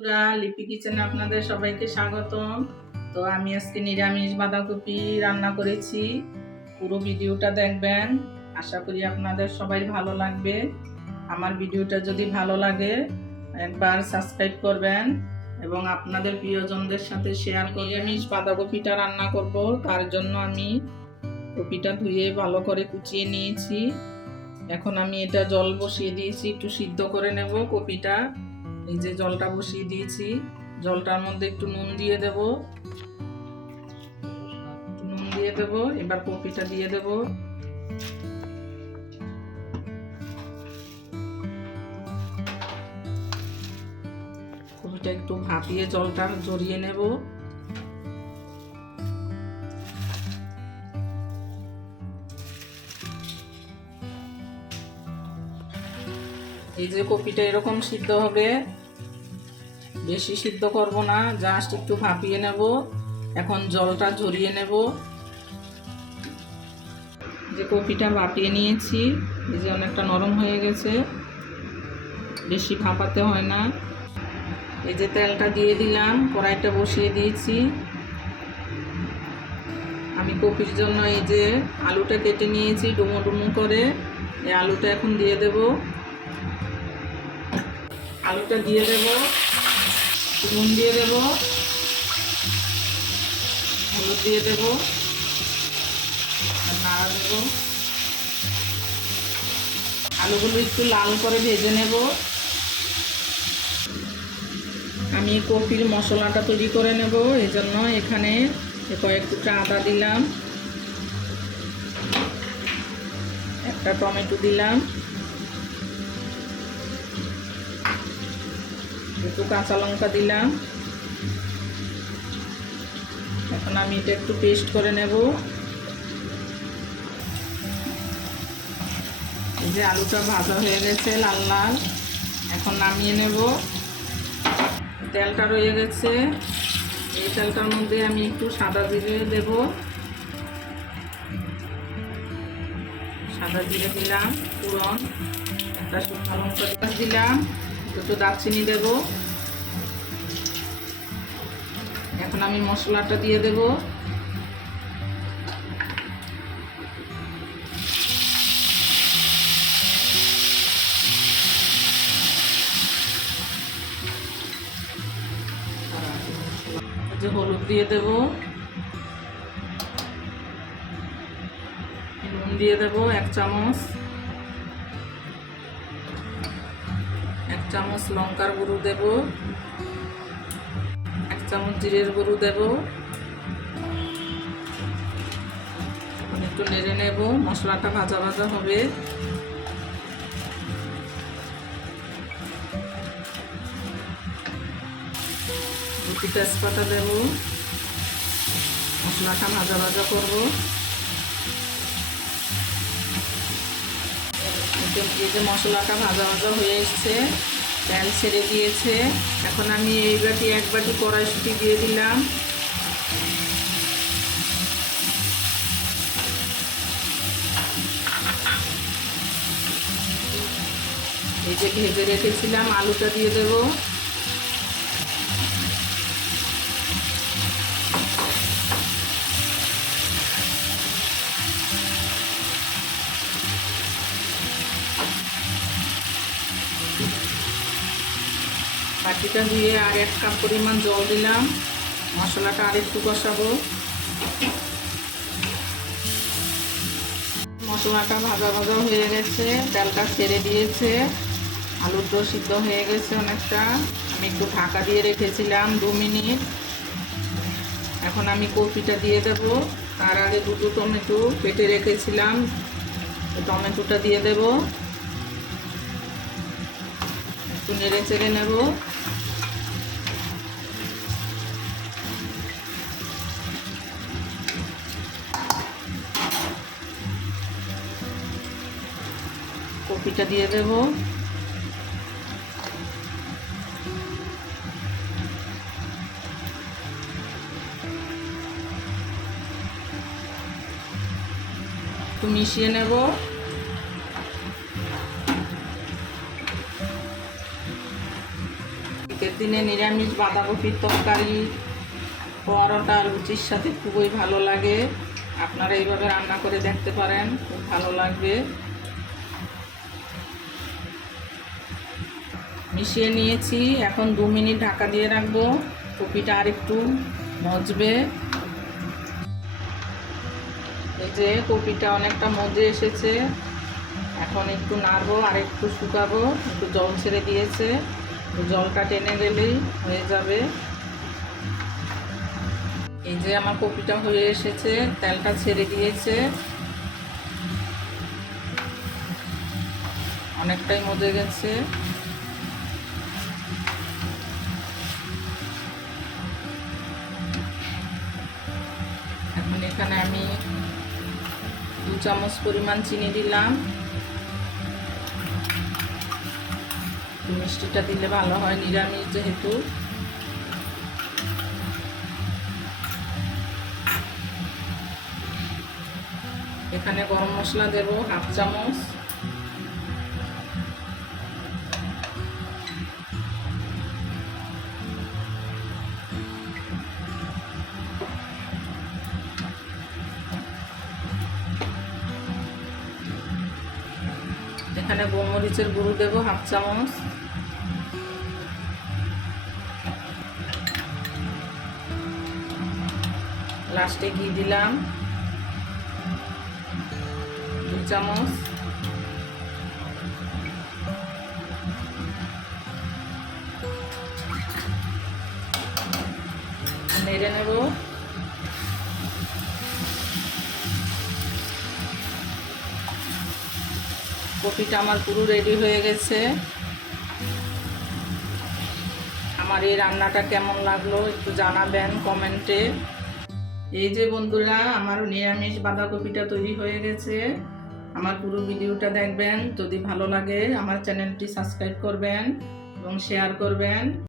বন্ধুরা, লিপি কিচেনে আপনাদের সবাইকে স্বাগতম। তো আমি আজকে নিরামিষ বাঁধাকপি রান্না করেছি। পুরো ভিডিওটা দেখবেন। আশা করি আপনাদের সবাই ভালো লাগবে। আমার ভিডিওটা যদি ভালো লাগে একবার সাবস্ক্রাইব করবেন এবং আপনাদের প্রিয়জনদের সাথে শেয়ার করে নিরামিষ বাঁধাকপিটা রান্না করব। তার জন্য আমি কপিটা ধুয়ে ভালো করে কুচিয়ে নিয়েছি। এখন আমি এটা জল বসিয়ে দিয়েছি একটু সিদ্ধ করে নেব কপিটা। এই যে জলটা বসিয়ে দিয়েছি। জলটার মধ্যে একটু নুন দিয়ে দেব। নুন দিয়ে দেব, এবার কপিটা দিয়ে দেব। কপিটা একটু ভাপিয়ে জলটা জড়িয়ে নেব। এই যে কপিটা এরকম সিদ্ধ হবে। বেশি সিদ্ধ করব না জাস্ট একটু ভাপিয়ে নেব। এখন জলটা ঝরিয়ে নেব। যে কপিটা ভাপিয়ে নিয়েছি, এই যে অনেকটা নরম হয়ে গেছে। বেশি ভাপাতে হয় না। এই যে তেলটা দিয়ে দিলাম, কড়াইটা বসিয়ে দিয়েছি। আমি কপির জন্য এই যে আলুটা কেটে নিয়েছি, ডুমো ডুমো করে। এই আলুটা এখন দিয়ে দেবো। আলুটা দিয়ে দেব। নুন দিয়ে দেব। হলুদ দিয়ে দেব। আর নাড়া দেব। আলুগুলো একটু লাল করে ভেজে নেব। আমি কপির মশলাটা তৈরি করে নেব, এই জন্য এখানে কয়েক টুকরা আদা দিলাম। একটা টমেটো দিলাম। একটু কাঁচা লঙ্কা দিলাম। এখন আমি এটা একটু পেস্ট করে নেব। এই যে আলুটা ভাজা হয়ে গেছে লাল লাল, এখন নামিয়ে নেব। তেলটা রয়ে গেছে। এই তেলটার মধ্যে আমি একটু সাদা জিরে দেব। সাদা জিরে দিলাম পুরন একটা শুকনো লঙ্কা দিলাম। দুটো দারচিনি দেব। এখন আমি মশলাটা দিয়ে দেব। যে হলুদ দিয়ে দেব। নুন দিয়ে দেব এক চামচ। চামচ লঙ্কার গুঁড়ো দেব। এক চামচ জিরের গুঁড়ো দেব। একটু নেড়ে নেব, মশলাটা ভাজা ভাজা হবে। দুটি তেজপাতা দেব। মশলাটা ভাজা ভাজা করব। এই যে মশলাটা ভাজা ভাজা হয়ে এসছে। তেল ছেড়ে দিয়েছে। এখন আমি এই বাটি এক বাটি কড়াইশুটি দিয়ে দিলাম। এই যে ভেজে রেখেছিলাম, আলুটা দিয়ে দেব। বাটিটা দিয়ে আর এক কাপ পরিমাণ জল দিলাম। মশলাটা আর একটু কষাবো। মশলাটা ভাজা ভাজা হয়ে গেছে ডালটা ছেড়ে দিয়েছে। আলুটা সিদ্ধ হয়ে গেছে অনেকটা। আমি একটু ঢাকা দিয়ে রেখেছিলাম দু মিনিট। এখন আমি কপিটা দিয়ে দেব। তার আগে দুটো টমেটো কেটে রেখেছিলাম। টমেটোটা দিয়ে দেব। একটু নেড়ে চেড়ে নেব। কপিটা দিয়ে দেব। একটু মিশিয়ে নেব। দিনে নিরামিষ বাঁধাকপির তরকারি, পরোটা, লুচির সাথে খুবই ভালো লাগে। আপনারা এইভাবে রান্না করে দেখতে পারেন, খুব ভালো লাগবে। মিশিয়ে নিয়েছি। এখন দু মিনিট ঢাকা দিয়ে রাখব। কপিটা আর একটু মজবে। এই যে কপিটা অনেকটা মজে এসেছে। এখন একটু নাড়বো আর একটু শুকাবো। একটু জল ছেড়ে দিয়েছে। জলটা টেনে গেলেই হয়ে যাবে। এই যে আমার কপিটা হয়ে এসেছে। তেলটা ছেড়ে দিয়েছে। অনেকটাই মজে গেছে। এখন আমি দু চামচ পরিমাণ চিনি দিলাম। মিষ্টিটা দিলে ভালো হয়, নিরামিষ যেহেতু। এখানে গরম মশলা দেব হাফ চামচ। এখানে গোলমরিচের গুঁড়ো দেবো হাফ চামচ। লাস্টে ঘি দিলাম। দু চামচ। নেড়ে নেব। কপিটা আমার পুরো রেডি হয়ে গেছে। আমার এই রান্নাটা কেমন লাগল একটু জানাবেন কমেন্টে। এই যে বন্ধুরা, আমার নিরামিষ বাঁধাকপিটা তৈরি হয়ে গেছে। আমার পুরো ভিডিওটা দেখবেন। যদি ভালো লাগে, আমার চ্যানেলটি সাবস্ক্রাইব করবেন এবং শেয়ার করবেন।